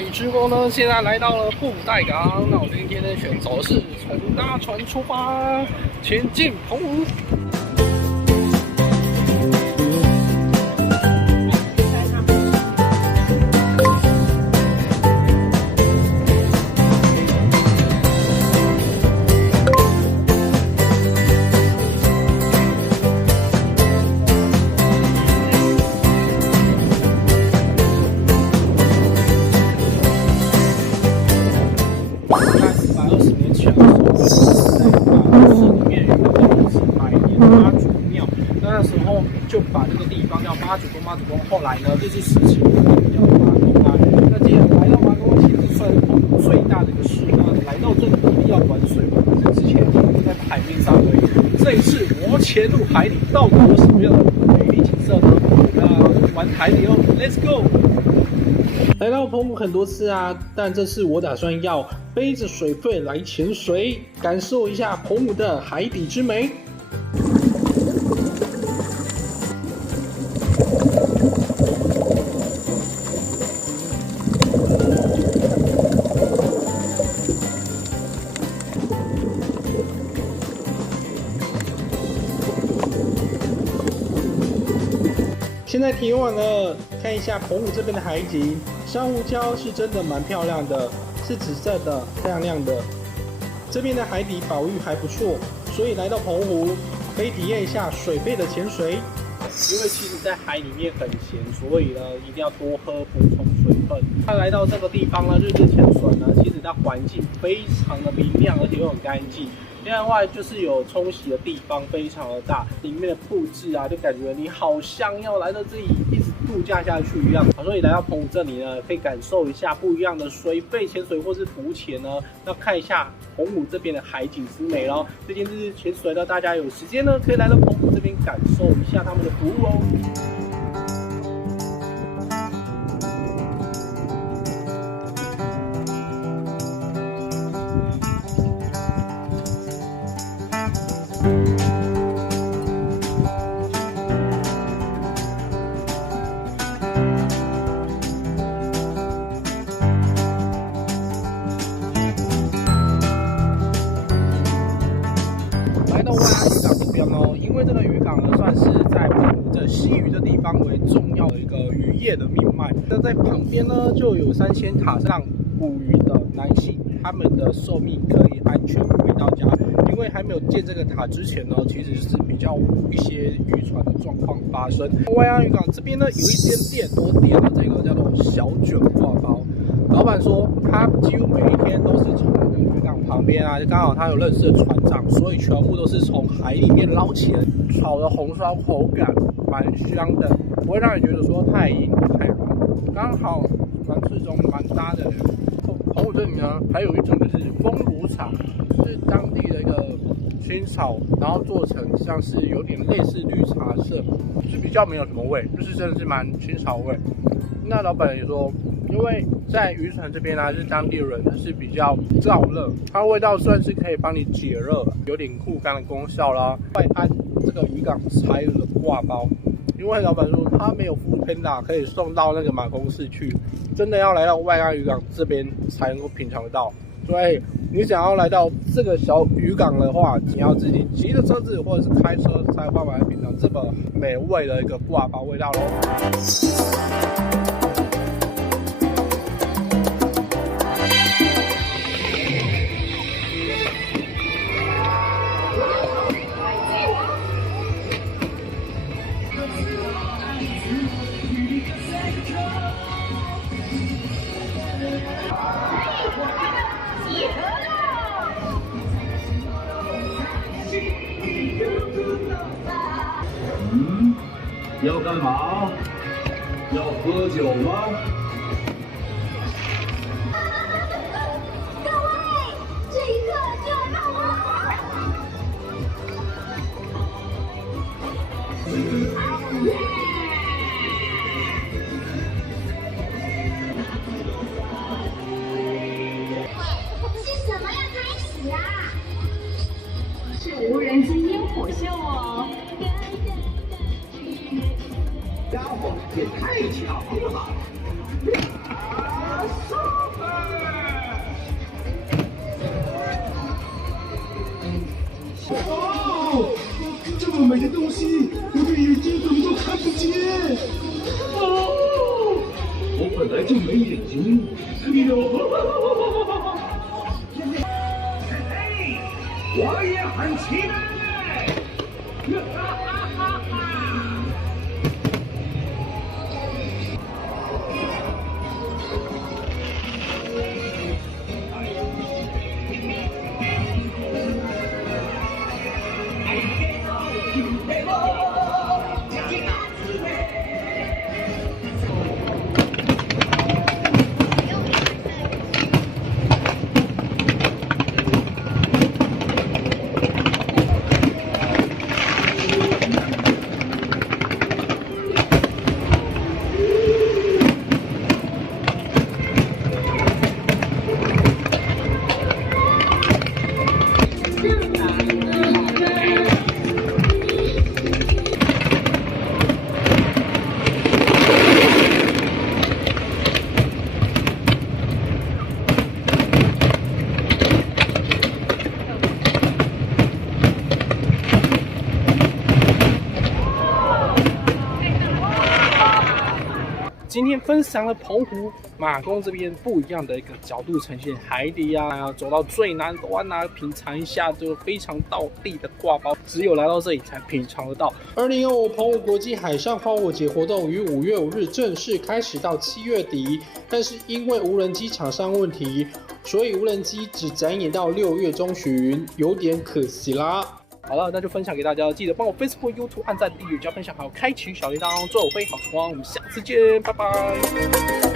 下雨之后呢，现在来到了布袋港。那我今天呢选走的是从搭船出发，前进澎湖。120年前的时候，在马市里面有一个是百年妈祖庙，那时候就把这个地方叫妈祖宫。妈祖宫后来呢，就是时期叫马公啊。那既然来到马公，其实算是澎湖最大的一个市。那来到这里要玩水嘛，可是之前都在海面上而已。这一次我潜入海底，到底有什么样的美丽景色呢？玩海底哦 ，Let's go！ 来到澎湖很多次啊，但这次我打算要背着水肺来潜水，感受一下澎湖的海底之美。现在体验完了，看一下澎湖这边的海景，珊瑚礁是真的蛮漂亮的，是紫色的，亮亮的。这边的海底保育还不错，所以来到澎湖可以体验一下水肺的潜水。因为其实在海里面很咸，所以呢一定要多喝补充水分。那来到这个地方呢，日日潜水呢，其实它环境非常的明亮，而且又很干净。另外就是有冲洗的地方非常的大，里面的布置啊，就感觉你好像要来到这里一直度假下去一样。所以来到澎湖这里呢，可以感受一下不一样的水肺潜水或是浮潜呢，要看一下澎湖这边的海景之美咯。最近日日潜水呢，大家有时间呢，可以来到澎湖这边感受一下他们的服务哦。来到万安渔港这边哦，因为这个渔港呢，算是在澎湖的西屿的地方为重要的一个渔业的命脉。那在旁边呢，就有3000塔让捕鱼的男性，他们的寿命可以安全回到家。因为还没有建这个塔之前呢，其实是比较一些渔船的状况发生。万安渔港这边呢，有一间店，我点了这个叫做小卷挂包。老板说，他几乎每一天都是从那个渔港旁边啊，就刚好他有认识的船长，所以全部都是从海里面捞起来，炒的红烧口感蛮香的，不会让你觉得说太硬太软，刚好蛮适中蛮搭的。澎湖这里呢，还有一种就是风炉茶，是当地的一个青草，然后做成像是有点类似绿茶色，是比较没有什么味，就是真的是蛮青草味。那老板也说，因为在渔船这边呢，是当地人，它是比较燥热，它味道算是可以帮你解热，有点护肝的功效啦。外安这个渔港才有的挂包，因为老板说他没有Foodpanda可以送到那个马公市去，真的要来到外安渔港这边才能够品尝得到。所以你想要来到这个小渔港的话，你要自己骑着车子或者是开车才有办法来品尝这么美味的一个挂包味道咯。要干嘛？要喝酒吗？各位，这一刻就让我是什么要开始啊？是无人机烟火秀哦。家伙也太强了吧！哦，这么美的东西，我的眼睛怎么都看不见？哦，我本来就没眼睛，我也很期待。今天分享了澎湖马公这边不一样的一个角度呈现海底啊，走到最南端啊，品尝一下这个非常道地的刈包，只有来到这里才品尝得到。2025澎湖国际海上花火节活动于5月5日正式开始到7月底，但是因为无人机厂商问题，所以无人机只展演到6月中旬，有点可惜啦。好了，那就分享给大家，记得帮我 Facebook、YouTube 按赞、订阅、加分享，还有开启小铃铛，祝我飞好时光。我们下次见，拜拜。